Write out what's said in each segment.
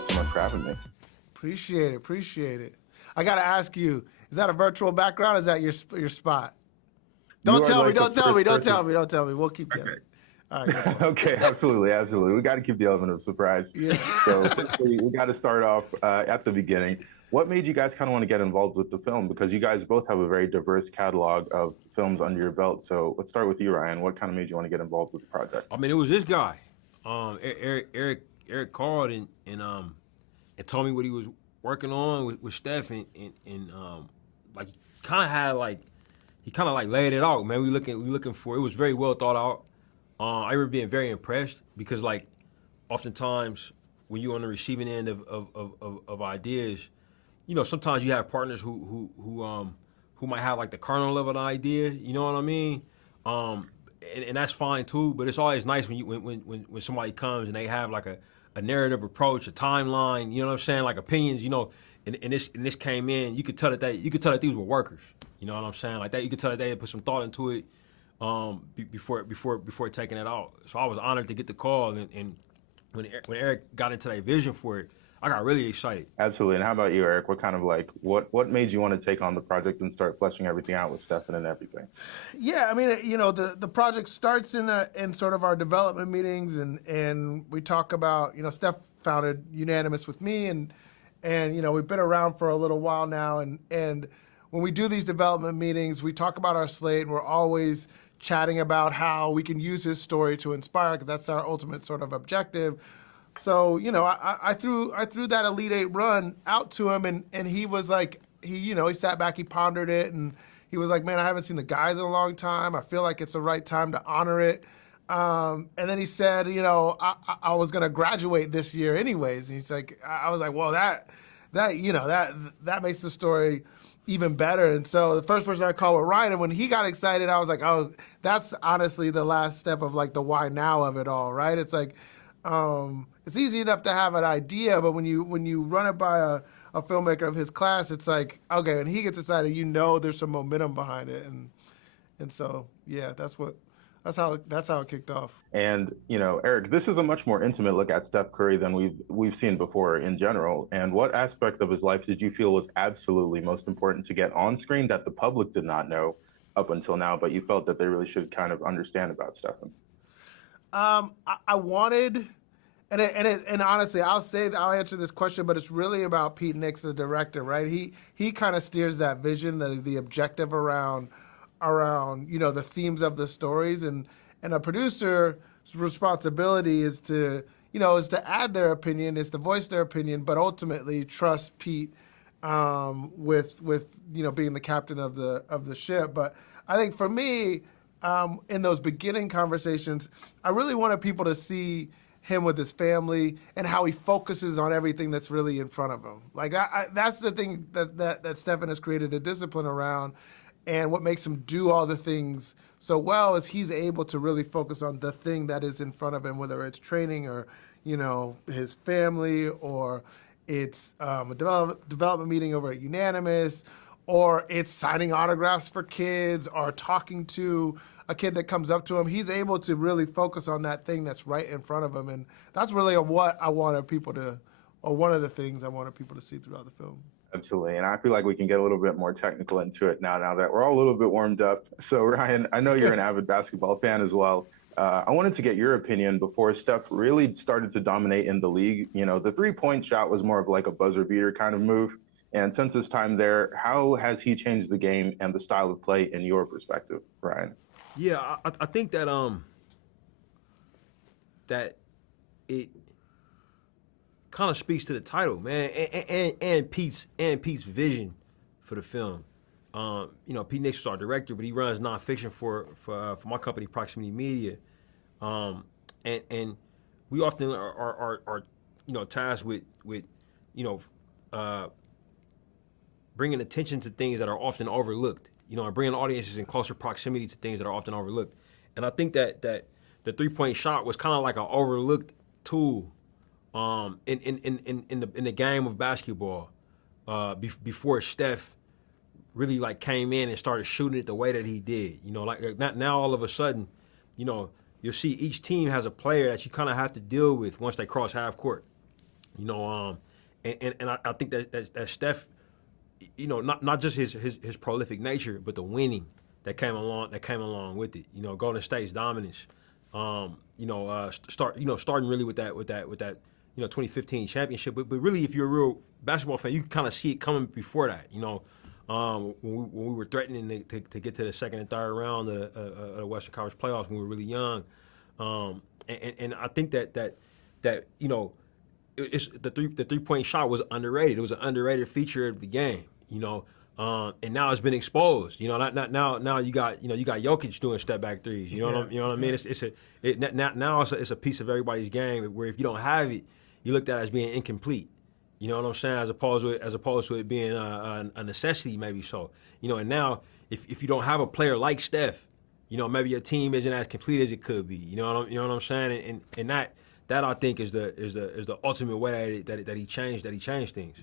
guys so much for having me. Appreciate it. I got to ask you, is that a virtual background? Or is that your spot? Don't tell me. Don't tell me. We'll keep that. Okay. All right. Okay, absolutely. We got to keep the element of surprise. Yeah. So firstly, we got to start off at the beginning. What made you guys kind of want to get involved with the film? Because you guys both have a very diverse catalog of films under your belt. So let's start with you, Ryan. What kind of made you want to get involved with the project? I mean, it was this guy, Eric called and told me what he was working on with Steph and like he kind of laid it out, man. We looking for it was very well thought out. I remember being very impressed because like oftentimes when you're on the receiving end of ideas, you know, sometimes you have partners who might have like the kernel of an idea, you know what I mean? And that's fine too, but it's always nice when somebody comes and they have like a narrative approach, a timeline, you know what I'm saying, like opinions, you know. And this came in, you could tell that these were workers, you know what I'm saying, like that. You could tell that they had put some thought into it before taking it out. So I was honored to get the call, and when Eric got into that vision for it, I got really excited. Absolutely. And how about you, Eric? What made you want to take on the project and start fleshing everything out with Stephen and everything? Yeah, I mean, you know, the project starts in sort of our development meetings, and we talk about, you know, Steph founded Unanimous with me, and you know, we've been around for a little while now, and when we do these development meetings, we talk about our slate, and we're always chatting about how we can use his story to inspire, because that's our ultimate sort of objective. So, you know, I threw that Elite Eight run out to him, and he was like, he sat back, he pondered it, and he was like, man, I haven't seen the guys in a long time. I feel like it's the right time to honor it. And then he said, you know, I was going to graduate this year anyways. And he's like, I was like, well, that makes the story even better. And so the first person I called was Ryan, and when he got excited, I was like, oh, that's honestly the last step of like the why now of it all, right? It's like, it's easy enough to have an idea, but when you run it by a filmmaker of his class, it's like, okay, when he gets excited, you know there's some momentum behind it. And so, yeah, that's how it kicked off. And, you know, Eric, this is a much more intimate look at Steph Curry than we've seen before in general. And what aspect of his life did you feel was absolutely most important to get on screen that the public did not know up until now, but you felt that they really should kind of understand about Stephen? I wanted, and honestly, I'll answer this question, but it's really about Pete Nix, the director, right? He kind of steers that vision, the objective around, you know, the themes of the stories, and a producer's responsibility is to add their opinion, is to voice their opinion, but ultimately trust Pete with you know, being the captain of the ship. But I think for me, in those beginning conversations, I really wanted people to see him with his family and how he focuses on everything that's really in front of him. Like that's the thing that Stephen has created a discipline around. And what makes him do all the things so well is he's able to really focus on the thing that is in front of him, whether it's training or, you know, his family, or it's a development meeting over at Unanimous, or it's signing autographs for kids, or talking to a kid that comes up to him. He's able to really focus on that thing that's right in front of him. And that's really what I wanted people to, or one of the things I wanted people to see throughout the film. Absolutely. And I feel like we can get a little bit more technical into it now that we're all a little bit warmed up. So, Ryan, I know you're an avid basketball fan as well. I wanted to get your opinion before Steph really started to dominate in the league. You know, the three-point shot was more of like a buzzer beater kind of move. And since his time there, how has he changed the game and the style of play in your perspective, Ryan? Yeah, I think that that it kind of speaks to the title, man, and Pete's vision for the film. You know, Pete Nix is our director, but he runs nonfiction for my company, Proximity Media, and we often are you know, tasked with you know, bringing attention to things that are often overlooked. You know, and bringing audiences in closer proximity to things that are often overlooked. And I think that the three-point shot was kind of like an overlooked tool in the game of basketball before Steph really like came in and started shooting it the way that he did. You know, like now all of a sudden, you know, you'll see each team has a player that you kind of have to deal with once they cross half court. You know, I think that Steph, you know, not just his prolific nature, but the winning that came along with it. You know, Golden State's dominance. Starting really with that 2015 championship. But really, if you're a real basketball fan, you can kind of see it coming before that. You know, when we were threatening to get to the second and third round of the Western Conference playoffs when we were really young. And I think that you know, it's the 3-point shot was underrated. It was an underrated feature of the game. You know. And now it's been exposed. You know, now you got Jokic doing step back threes. You know what I mean? Now it's a piece of everybody's game where if you don't have it, you looked at it as being incomplete. You know what I'm saying? As opposed to it being a necessity, maybe so. You know, and now if you don't have a player like Steph, you know, maybe your team isn't as complete as it could be. You know what I'm saying? And that I think is the ultimate way that he changed things.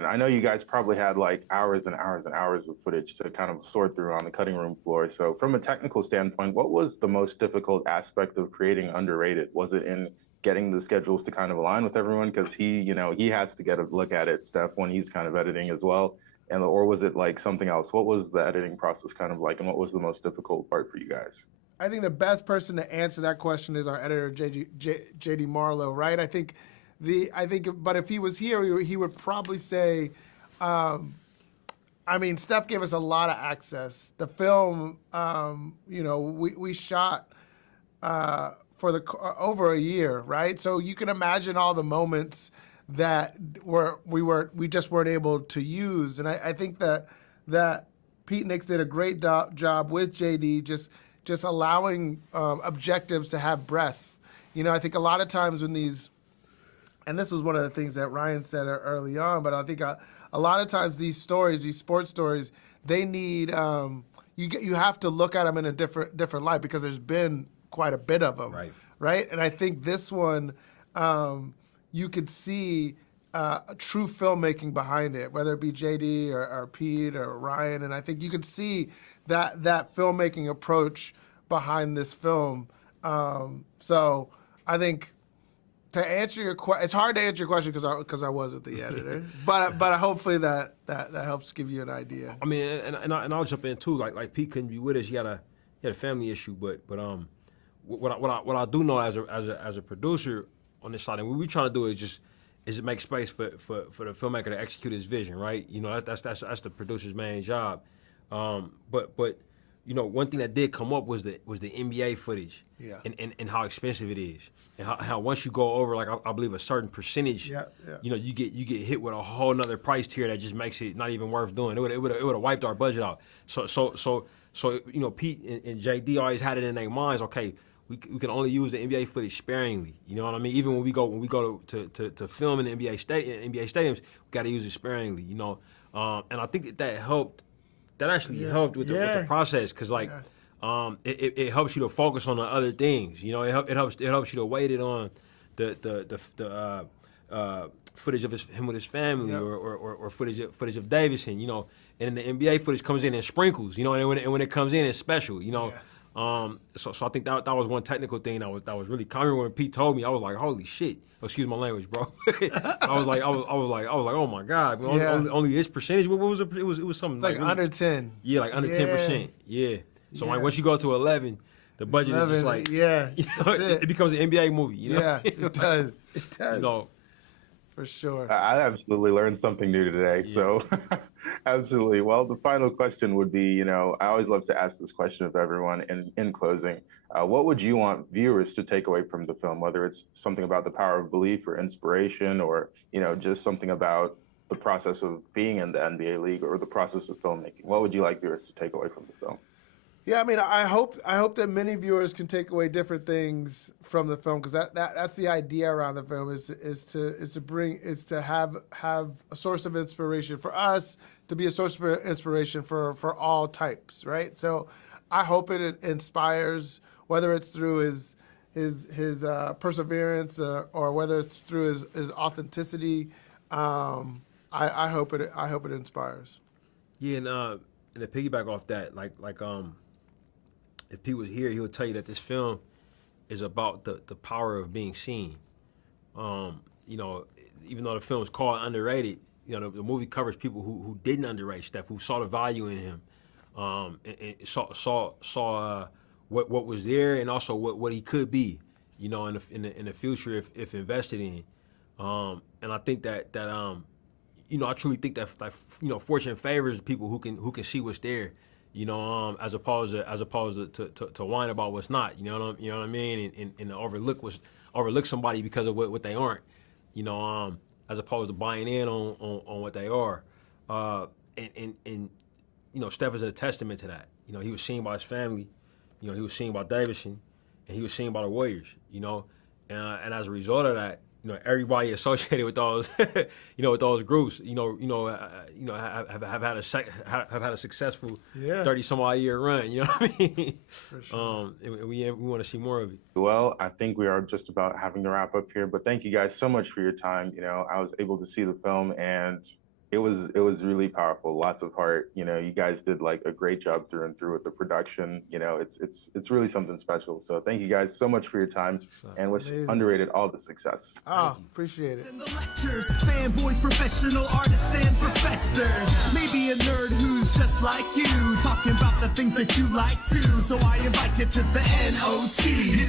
I know you guys probably had like hours and hours and hours of footage to kind of sort through on the cutting room floor. So from a technical standpoint, what was the most difficult aspect of creating Underrated? Was it in getting the schedules to kind of align with everyone? Because he has to get a look at it, Steph, when he's kind of editing as well. Or was it like something else? What was the editing process kind of like, and what was the most difficult part for you guys? I think the best person to answer that question is our editor, JD Marlowe, right? But if he was here, he would probably say, Steph gave us a lot of access. The film, we shot for over a year, right? So you can imagine all the moments that we just weren't able to use. And I think that Pete Nix did a great job with JD, just allowing objectives to have breath. You know, I think a lot of times when these, and this was one of the things that Ryan said early on, but I think a lot of times these sports stories, they need you have to look at them in a different light because there's been quite a bit of them, right? And I think this one, you could see a true filmmaking behind it, whether it be JD or Pete or Ryan, and I think you could see that filmmaking approach behind this film. So I think. To answer your question, it's hard to answer your question because I wasn't the editor, but hopefully that helps give you an idea. I mean, and I'll jump in too. Like Pete couldn't be with us; he had a family issue. But what I do know as a producer on this side, and what we trying to do is to make space for the filmmaker to execute his vision, right? You know, that's the producer's main job. But you know, one thing that did come up was the NBA footage, and how expensive it is. And how once you go over, like I believe a certain percentage, you know, you get hit with a whole nother price tier that just makes it not even worth doing. It would have wiped our budget out. So you know, Pete and JD always had it in their minds. Okay, we can only use the NBA footage sparingly. You know what I mean? Even when we go to film in the NBA stadiums, we got to use it sparingly. You know, and I think that helped. That actually helped with the process because like. It helps you to focus on the other things. You know, it helps you to weight it on the footage of him with his family or footage of Davidson. You know, and the NBA footage comes in sprinkles. You know, and when it comes in, it's special. You know, so I think that was one technical thing that was really common. When Pete told me, I was like, holy shit. Excuse my language, bro. I was like, oh my god, only this percentage. What was it? It was something it's like under 10. Yeah, like under 10%. Yeah. So like once you go to 11, the budget is just like you know, it becomes an NBA movie. You know? Yeah, it does. It does. You know, for sure. I absolutely learned something new today. Yeah. So absolutely. Well, the final question would be, you know, I always love to ask this question of everyone in closing. What would you want viewers to take away from the film, whether it's something about the power of belief or inspiration or, you know, just something about the process of being in the NBA league or the process of filmmaking? What would you like viewers to take away from the film? Yeah, I mean, I hope that many viewers can take away different things from the film because that's the idea around the film is to have a source of inspiration for us, to be a source of inspiration for all types, right? So I hope it inspires, whether it's through his perseverance or whether it's through his authenticity. I hope it inspires. Yeah, and to piggyback off that, like if Pete was here, he would tell you that this film is about the power of being seen. even though the film is called Underrated, the movie covers people who didn't underrate Steph, who saw the value in him, and saw what was there, and also what he could be, in the future if invested in. And I think that I truly think that fortune favors people who can see what's there, as opposed to whine about what's not. You know what I mean? And overlook somebody because of what they aren't. As opposed to buying in on what they are. And Steph is a testament to that. He was seen by his family. He was seen by Davidson, and he was seen by the Warriors. And as a result of that, everybody associated with those, with those groups, have had a successful 30 some odd year run. You know what I mean? For sure. And we want to see more of it. Well, I think we are just about having to wrap up here, but thank you guys so much for your time. I was able to see the film, and it was really powerful. Lots of heart. You guys did like a great job through and through with the production. It's really something special. So thank you guys so much for your time, and wish Underrated all the success. Appreciate it. In the lectures, fanboys, professional artists, and professors. Maybe a nerd who's just like you, talking about the things that you like too. So I invite you to the NOC.